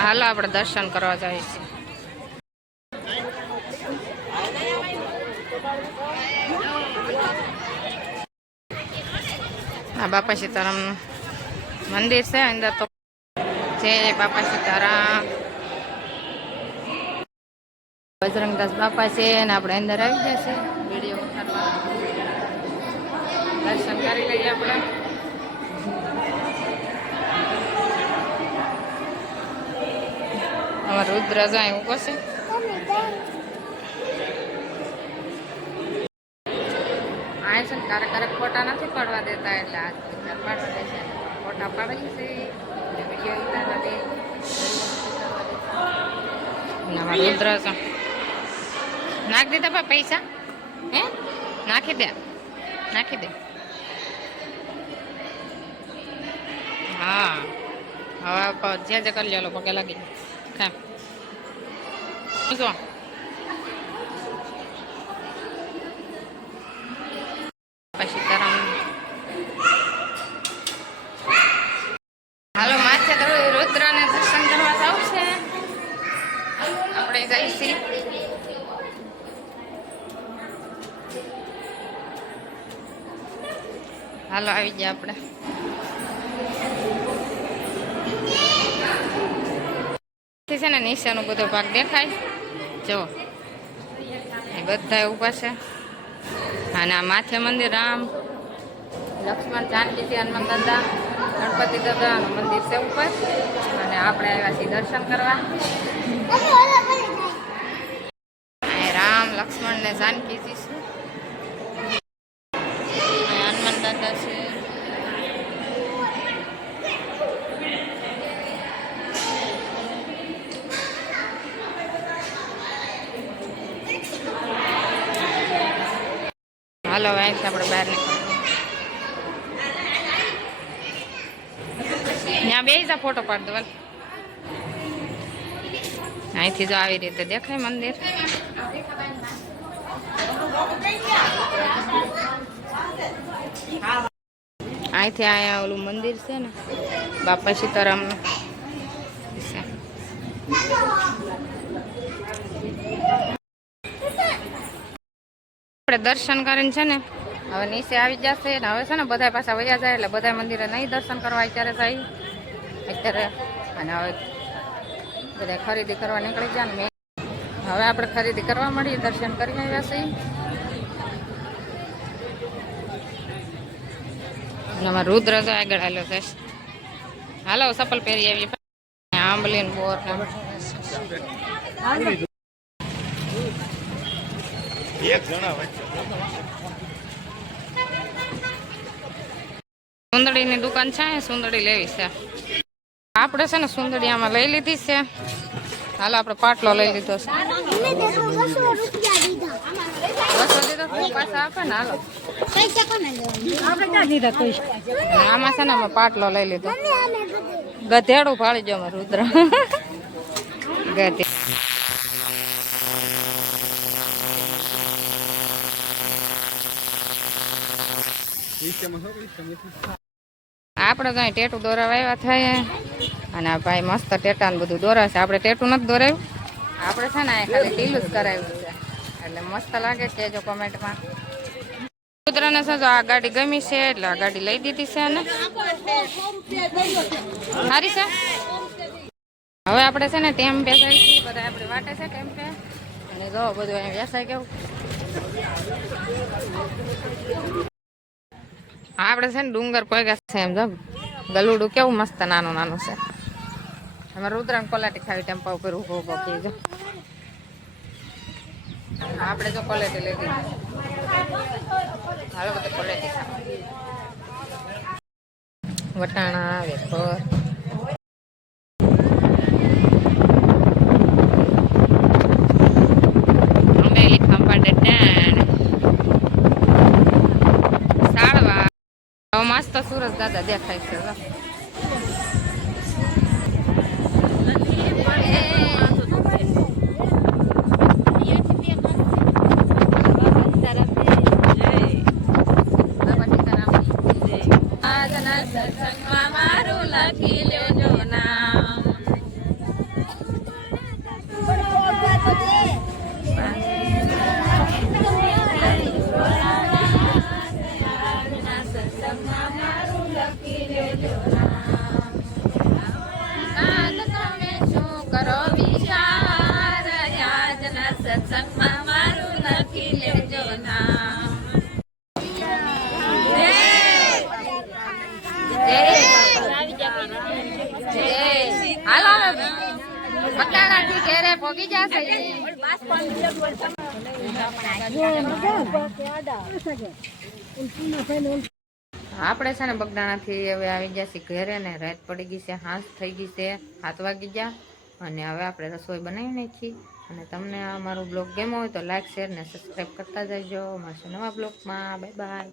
હાલો આપણે દર્શન કરવા જઈએ છીએ. આ બાપા સીતારામ મંદિર છે અંદર તો જય બાપા સીતારામ. બજરંગદાસ બાપા છે ને આપણે અંદર આવી ગયા છે વિડીયો ઉતારવા. દર્શન કરી લઈએ આપણે. અમારો રુદ્ર જાય ઉભો છે. આ છે ને ક્યારેક ફોટા નથી પાડવા દેતા એટલે આજ પિક્ચર પાડવા દે છે. ફોટા પાડેલી છે વિડીયો ઉતારવા દે. અમારો રુદ્ર છે. નાખી દીધા ભાઈ પૈસા હે નાખી દે નાખી દે. હા હવે જે કરી લો પગે લાગી જાય. સીતારામ હાલો માથે રુદ્ર ને દર્શન કરવા જવું છે. આપણે જઈશી. હાલો આવી ગયા આપણે. છે ને નીચેનો બધો ભાગ દેખાય જો એ બધા ઉભા છે. અને આ માથે મંદિર રામ લક્ષ્મણ જાનકી હનુમાન દાદા ગણપતિ દાદાનું મંદિર છે ઉપર. અને આપણે આવ્યા છીએ દર્શન કરવા. રામ લક્ષ્મણ ને જાનકીજી છે. હનુમાન દાદા છે. હાલો અહીંથી આપણે બહાર નીકળીએ. ત્યાં બે જા ફોટો પાડ દો. અહીંથી જો આવી રીતે દેખાય મંદિર. અહીંથી અહીંયા ઓલું મંદિર છે ને બાપા સીતારામ નું. આપણે દર્શન કરીને છે ને હવે નીચે આવી જશે ને હવે છે ને બધા પાછા વયા જાય એટલે બધા મંદિરે નહીં દર્શન કરવા અત્યારે જાય અત્યારે. અને હવે બધા ખરીદી કરવા નીકળી જાય ને હવે આપણે ખરીદી કરવા મળીએ. દર્શન કરી આવ્યા છીએ. અને અમારે રુદ્ર તો આગળ હાલો છે. હાલો ચપ્પલ પહેરી આવીએ. આંબલી ને બોર સુંદડી ની દુકાન છે. સુંદડી લેવી છે આપણે છે ને. સુંદડી આમાં લઈ લીધી છે. હાલો આપણે પાટલો લઈ લીધો છે. 200 દીધો પાછા આપે ને. હાલો આમાં છે ને અમે પાટલો લઈ લીધો. ગધેડું ફાળી જો અમારું રુદ્ર ગધે. આપણે તો અહીં ટેટું દોરાવા આવ્યા થાય. અને આ ભાઈ મસ્ત ટેટા ને બધું દોરાવે છે. આપણે ટેટું નથી દોરાવ્યું. આપણે છે ને ખાલી ઢીલું જ કરાવ્યું છે એટલે મસ્ત લાગે છે. જો કોમેન્ટમાં રુદ્રને છે આ ગાડી ગમી છે એટલે આ ગાડી લઈ દીધી છે. અને સારી છે. હવે આપણે છે ને ટેમ્પે જઈશું. બધા આપણે વાટે છે ટેમ્પે. અને જો બધું અહીં વ્યવસાય કેવું. આપણે છે ને ડુંગર પગ્યા છે એમ જો ગલુડું કેવું મસ્ત નાનું નાનું છે. અમારે રુદ્રાને કોલાટી ખાવી ટેમ્પા ઉપર ઉભો ઉભો કીધો. આપણે જો કોલેટી લઈ દીધી. હાલો બધું કોલેટી વટાણા વેફર અમેલી ખંભા ડટાણ સાળવા. હવે મસ્ત સુરજ દાદા દેખાય છે. કાલ તમે શું કરો વિચાર આજના સત્સંગમાં મારું લખી લેજો નામ. હાલો બટાણાથી ઘેરે પોગી જશે. આપણે છે ને બગદાણાથી હવે આવી જશે ઘરે ને રાત પડી ગઈ છે, હાંસ થઈ ગઈ છે, 7 વાગી ગયા અને હવે આપણે રસોઈ બનાવી નાખી. અને તમને અમારો બ્લોગ ગમ્યો હોય તો લાઈક શેર ને સબસ્ક્રાઈબ કરતા જજો. મળશે નવા બ્લોગમાં. Bye bye.